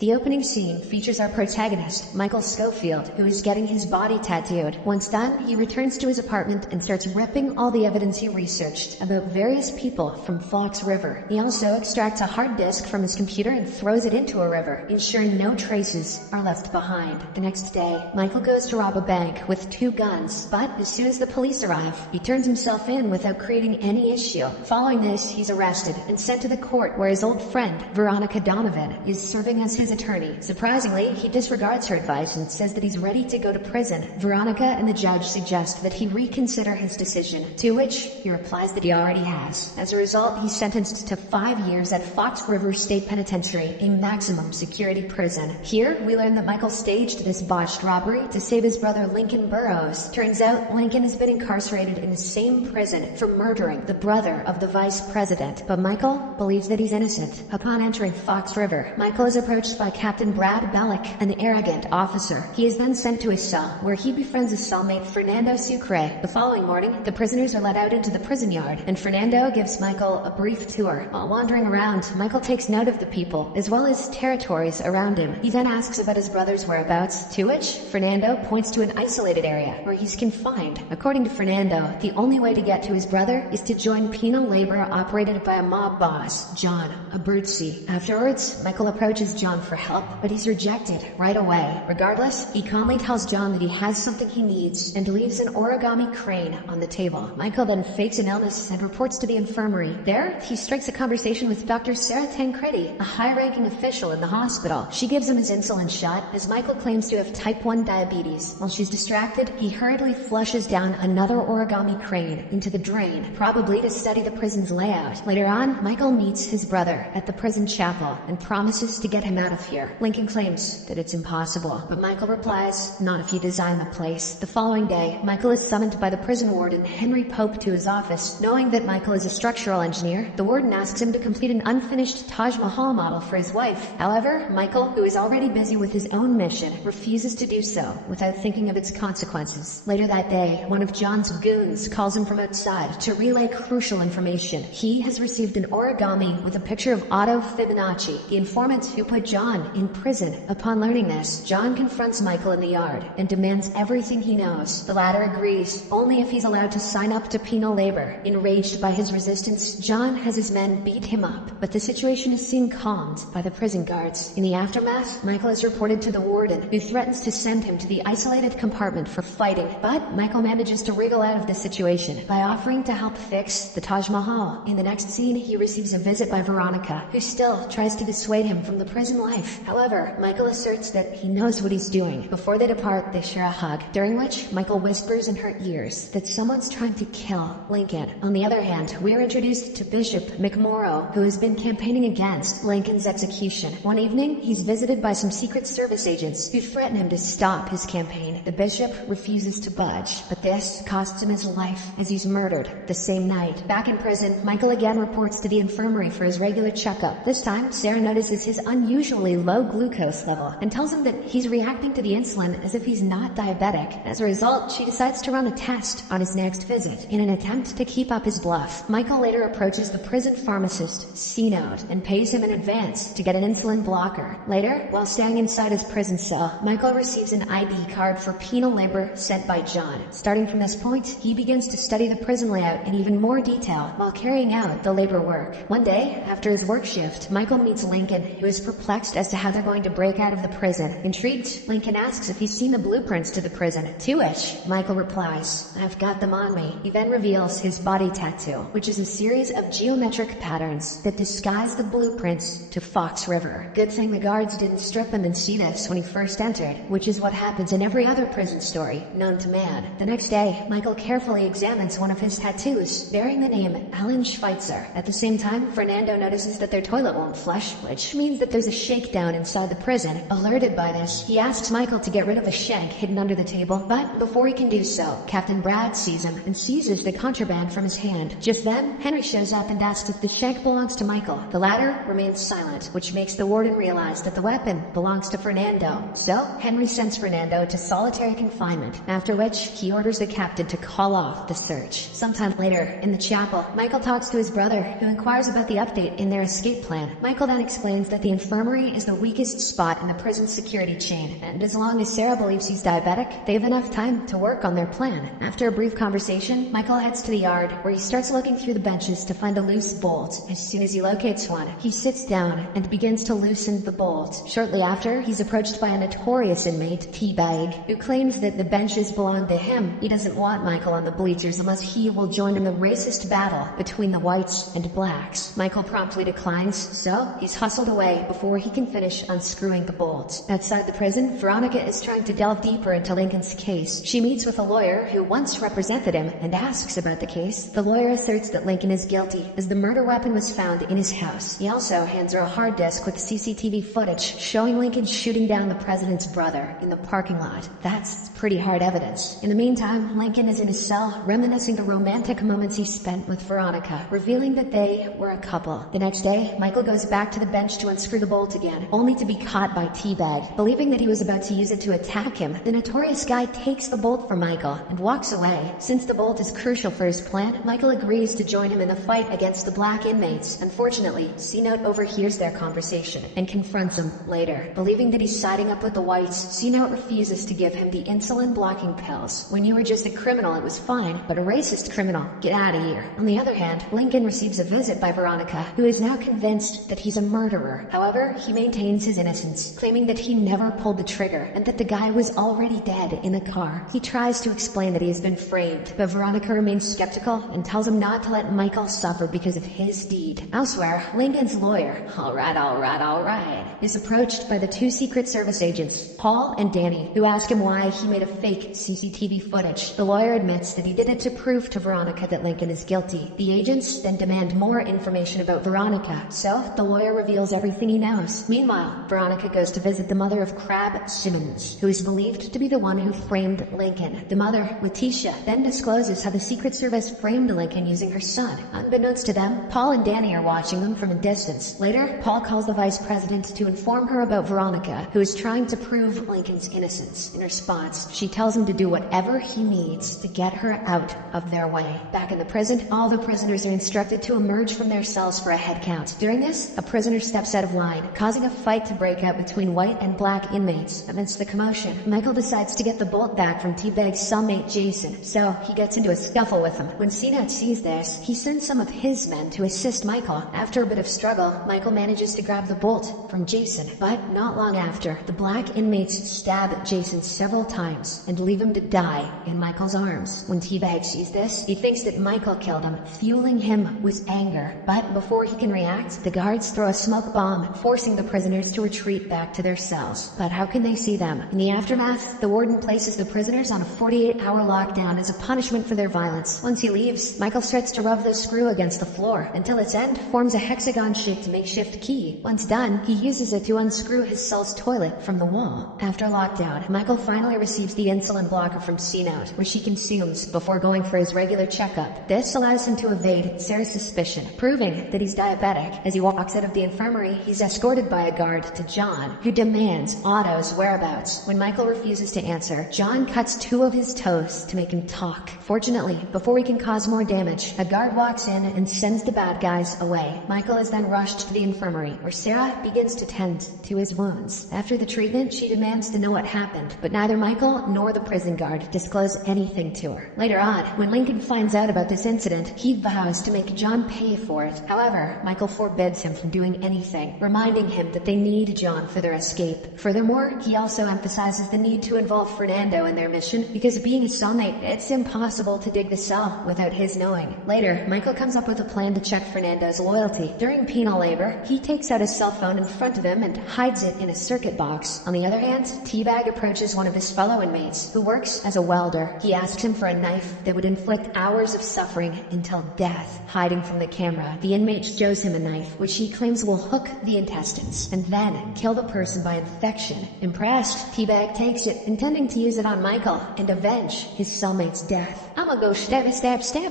The opening scene features our protagonist, Michael Schofield, who is getting his body tattooed. Once done, he returns to his apartment and starts ripping all the evidence he researched about various people from Fox River. He also extracts a hard disk from his computer and throws it into a river, ensuring no traces are left behind. The next day, Michael goes to rob a bank with 2 guns, but as soon as the police arrive, he turns himself in without creating any issue. Following this, he's arrested and sent to the court where his old friend, Veronica Donovan, is serving as his attorney. Surprisingly, he disregards her advice and says that he's ready to go to prison. Veronica and the judge suggest that he reconsider his decision, to which he replies that he already has. As a result, he's sentenced to 5 years at Fox River State Penitentiary, a maximum security prison. Here, we learn that Michael staged this botched robbery to save his brother Lincoln Burrows. Turns out, Lincoln has been incarcerated in the same prison for murdering the brother of the vice president, but Michael believes that he's innocent. Upon entering Fox River, Michael is approached by Captain Brad Bellick, an arrogant officer. He is then sent to his cell, where he befriends his cellmate Fernando Sucre. The following morning, the prisoners are let out into the prison yard, and Fernando gives Michael a brief tour. While wandering around, Michael takes note of the people, as well as territories around him. He then asks about his brother's whereabouts, to which Fernando points to an isolated area where he's confined. According to Fernando, the only way to get to his brother is to join penal labor operated by a mob boss, John Abruzzi. Afterwards, Michael approaches John for help, but he's rejected right away. Regardless, he calmly tells John that he has something he needs and leaves an origami crane on the table. Michael then fakes an illness and reports to the infirmary. There, he strikes a conversation with Dr. Sarah Tancredi, a high-ranking official in the hospital. She gives him his insulin shot, as Michael claims to have type 1 diabetes. While she's distracted, he hurriedly flushes down another origami crane into the drain, probably to study the prison's layout. Later on, Michael meets his brother at the prison chapel and promises to get him out of here. Lincoln claims that it's impossible, but Michael replies, not if you design the place. The following day, Michael is summoned by the prison warden Henry Pope to his office. Knowing that Michael is a structural engineer, the warden asks him to complete an unfinished Taj Mahal model for his wife. However, Michael, who is already busy with his own mission, refuses to do so without thinking of its consequences. Later that day, one of John's goons calls him from outside to relay crucial information. He has received an origami with a picture of Otto Fibonacci, the informant who put John in prison. Upon learning this, John confronts Michael in the yard and demands everything he knows. The latter agrees, only if he's allowed to sign up to penal labor. Enraged by his resistance, John has his men beat him up, but the situation is soon calmed by the prison guards. In the aftermath, Michael is reported to the warden, who threatens to send him to the isolated compartment for fighting, but Michael manages to wriggle out of this situation by offering to help fix the Taj Mahal. In the next scene, he receives a visit by Veronica, who still tries to dissuade him from the prison life. However, Michael asserts that he knows what he's doing. Before they depart, they share a hug, during which Michael whispers in her ears that someone's trying to kill Lincoln. On the other hand, we are introduced to Bishop McMorrow, who has been campaigning against Lincoln's execution. One evening, he's visited by some Secret Service agents who threaten him to stop his campaign. The bishop refuses to budge, but this costs him his life as he's murdered the same night. Back in prison, Michael again reports to the infirmary for his regular checkup. This time, Sarah notices his unusually low glucose level and tells him that he's reacting to the insulin as if he's not diabetic. As a result, she decides to run a test on his next visit in an attempt to keep up his bluff. Michael later approaches the prison pharmacist, C-Note, and pays him in advance to get an insulin blocker. Later, while staying inside his prison cell, Michael receives an ID card for penal labor sent by John. Starting from this point, he begins to study the prison layout in even more detail while carrying out the labor work. One day, after his work shift, Michael meets Lincoln, who is perplexed as to how they're going to break out of the prison. Intrigued, Lincoln asks if he's seen the blueprints to the prison, to which Michael replies, "I've got them on me." He then reveals his body tattoo, which is a series of geometric patterns that disguise the blueprints to Fox River. Good thing the guards didn't strip him and see this when he first entered, which is what happens in every other prison story known to man. The next day, Michael carefully examines one of his tattoos, bearing the name Alan Schweitzer. At the same time, Fernando notices that their toilet won't flush, which means that there's a shakedown inside the prison. Alerted by this, he asks Michael to get rid of a shank hidden under the table, but before he can do so, Captain Brad sees him and seizes the contraband from his hand. Just then, Henry shows up and asks if the shank belongs to Michael. The latter remains silent, which makes the warden realize that the weapon belongs to Fernando. So, Henry sends Fernando to solitary confinement, after which he orders the captain to call off the search. Sometime later, in the chapel, Michael talks to his brother, who inquires about the update in their escape plan. Michael then explains that the infirmary infirmary is the weakest spot in the prison's security chain, and as long as Sarah believes he's diabetic, they have enough time to work on their plan. After a brief conversation, Michael heads to the yard, where he starts looking through the benches to find a loose bolt. As soon as he locates one, he sits down and begins to loosen the bolt. Shortly after, he's approached by a notorious inmate, Teabag, who claims that the benches belong to him. He doesn't want Michael on the bleachers unless he will join in the racist battle between the whites and blacks. Michael promptly declines, so he's hustled away before he can finish unscrewing the bolt. Outside the prison, Veronica is trying to delve deeper into Lincoln's case. She meets with a lawyer who once represented him and asks about the case. The lawyer asserts that Lincoln is guilty, as the murder weapon was found in his house. He also hands her a hard disk with CCTV footage showing Lincoln shooting down the president's brother in the parking lot. That's pretty hard evidence. In the meantime, Lincoln is in his cell, reminiscing the romantic moments he spent with Veronica, revealing that they were a couple. The next day, Michael goes back to the bench to unscrew the bolt again, only to be caught by Teabag. Believing that he was about to use it to attack him, the notorious guy takes the bolt from Michael and walks away. Since the bolt is crucial for his plan, Michael agrees to join him in the fight against the black inmates. Unfortunately, C-Note overhears their conversation and confronts him later. Believing that he's siding up with the whites, C-Note refuses to give him the insulin-blocking pills. When you were just a criminal, it was fine, but a racist criminal, get out of here. On the other hand, Lincoln receives a visit by Veronica, who is now convinced that he's a murderer. However, he maintains his innocence, claiming that he never pulled the trigger and that the guy was already dead in the car. He tries to explain that he has been framed, but Veronica remains skeptical and tells him not to let Michael suffer because of his deed. Elsewhere, Lincoln's lawyer, all right, is approached by the two Secret Service agents, Paul and Danny, who ask him why he made a fake CCTV footage. The lawyer admits that he did it to prove to Veronica that Lincoln is guilty. The agents then demand more information about Veronica, so the lawyer reveals everything he knows. Meanwhile, Veronica goes to visit the mother of Crab Simmons, who is believed to be the one who framed Lincoln. The mother, Letitia, then discloses how the Secret Service framed Lincoln using her son. Unbeknownst to them, Paul and Danny are watching them from a distance. Later, Paul calls the vice president to inform her about Veronica, who is trying to prove Lincoln's innocence. In response, she tells him to do whatever he needs to get her out of their way. Back in the prison, all the prisoners are instructed to emerge from their cells for a head count. During this, a prisoner steps out of line, causing a fight to break out between white and black inmates. Amidst the commotion, Michael decides to get the bolt back from Teabag's cellmate Jason, so he gets into a scuffle with him. When C-Note sees this, he sends some of his men to assist Michael. After a bit of struggle, Michael manages to grab the bolt from Jason, but not long after, the black inmates stab Jason several times and leave him to die in Michael's arms. When Teabag sees this, he thinks that Michael killed him, fueling him with anger. But before he can react, the guards throw a smoke bomb, forcing the prisoners to retreat back to their cells. But how can they see them? In the aftermath, the warden places the prisoners on a 48-hour lockdown as a punishment for their violence. Once he leaves, Michael starts to rub the screw against the floor until its end forms a hexagon-shaped makeshift key. Once done, he uses it to unscrew his cell's toilet from the wall. After lockdown, Michael finally receives the insulin blocker from C-Note, which he consumes before going for his regular checkup. This allows him to evade Sarah's suspicion, proving that he's diabetic. As he walks out of the infirmary, he's escorted by a guard to John, who demands Otto's whereabouts. When Michael refuses to answer, John cuts 2 of his toes to make him talk. Fortunately, before he can cause more damage, a guard walks in and sends the bad guys away. Michael is then rushed to the infirmary, where Sarah begins to tend to his wounds. After the treatment, she demands to know what happened, but neither Michael nor the prison guard disclose anything to her. Later on, when Lincoln finds out about this incident, he vows to make John pay for it. However, Michael forbids him from doing anything, reminding him that they need John for their escape. Furthermore, he also emphasizes the need to involve Fernando in their mission, because being his cellmate, it's impossible to dig the cell without his knowing. Later, Michael comes up with a plan to check Fernando's loyalty. During penal labor, he takes out his cell phone in front of him and hides it in a circuit box. On the other hand, Teabag approaches one of his fellow inmates, who works as a welder. He asks him for a knife that would inflict hours of suffering until death. Hiding from the camera, the inmate shows him a knife, which he claims will hook the intestines and then kill the person by infection. Impressed, Teabag takes it, intending to use it on Michael and avenge his cellmate's death. I'ma go stab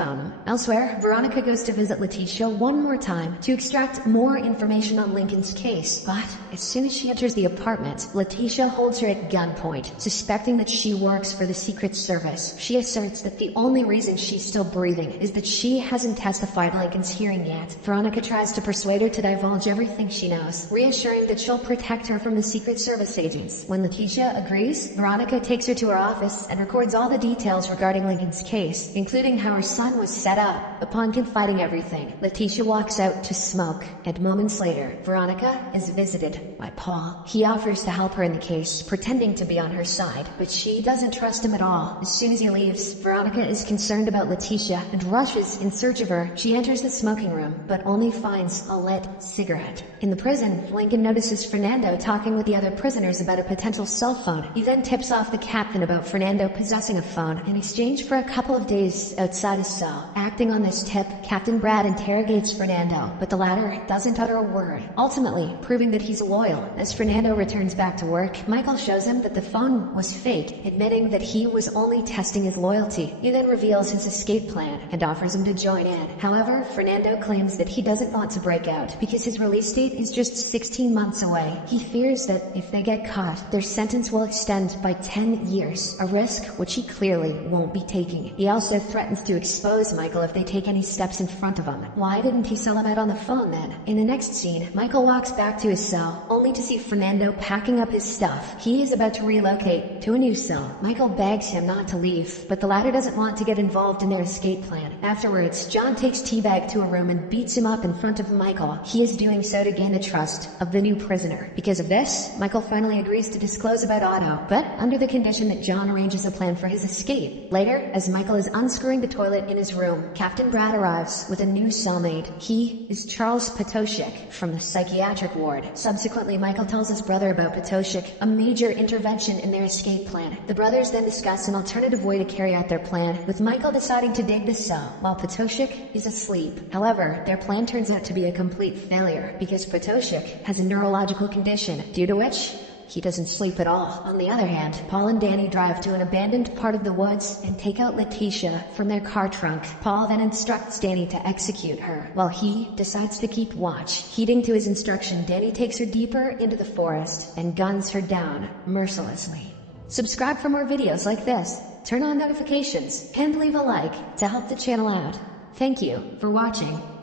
on him. Elsewhere, Veronica goes to visit Letitia one more time to extract more information on Lincoln's case. But as soon as she enters the apartment, Letitia holds her at gunpoint, suspecting that she works for the Secret Service. She asserts that the only reason she's still breathing is that she hasn't testified Lincoln's hearing yet. Veronica tries to persuade her to divulge everything she knows, reassuring that she'll protect her from the Secret Service agents. When Letitia agrees, Veronica takes her to her office and records all the details regarding Lincoln's case, including how her son was set up. Upon confiding everything, Letitia walks out to smoke, and moments later, Veronica is visited by Paul. He offers to help her in the case, pretending to be on her side, but she doesn't trust him at all. As soon as he leaves, Veronica is concerned about Letitia and rushes in search of her. She enters the smoking room, but only finds a lit cigarette. In the prison, Lincoln notices Fernando talking with the other prisoners about a potential cell phone. He then tips off the captain about Fernando possessing a phone in exchange for a couple of days outside his cell. Acting on this tip, Captain Brad interrogates Fernando, but the latter doesn't utter a word, ultimately proving that he's loyal. As Fernando returns back to work, Michael shows him that the phone was fake, admitting that he was only testing his loyalty. He then reveals his escape plan and offers him to join in. However, Fernando claims that he doesn't want to break out because his release date is just 16 months away. He fears that if they get caught, their sentence will extend by 10 years, a risk which he clearly won't be taking. He also threatens to expose Michael if they take any steps in front of him. Why didn't he sell him out on the phone then? In the next scene, Michael walks back to his cell, only to see Fernando packing up his stuff. He is about to relocate to a new cell. Michael begs him not to leave, but the latter doesn't want to get involved in their escape plan. Afterwards, John takes Teabag to a room and beats him up in front of Michael. He is doing so to gain the trust of the new prisoner. Because of this, Michael finally agrees to disclose about Otto, but under the condition that John arranges a plan for his escape. Later, as Michael is unscrewing the toilet in his room, Captain Brad arrives with a new cellmate. He is Charles Patoshik from the psychiatric ward. Subsequently, Michael tells his brother about Patoshik, a major intervention in their escape plan. The brothers then discuss an alternative way to carry out their plan, with Michael deciding to dig the cell while Patoshik is asleep. However, their plan turns out to be a complete failure because Patoshik has a neurological condition, due to which he doesn't sleep at all. On the other hand, Paul and Danny drive to an abandoned part of the woods and take out Letitia from their car trunk. Paul then instructs Danny to execute her, while he decides to keep watch. Heeding to his instruction, Danny takes her deeper into the forest and guns her down mercilessly. Subscribe for more videos like this, turn on notifications, and leave a like to help the channel out. Thank you for watching.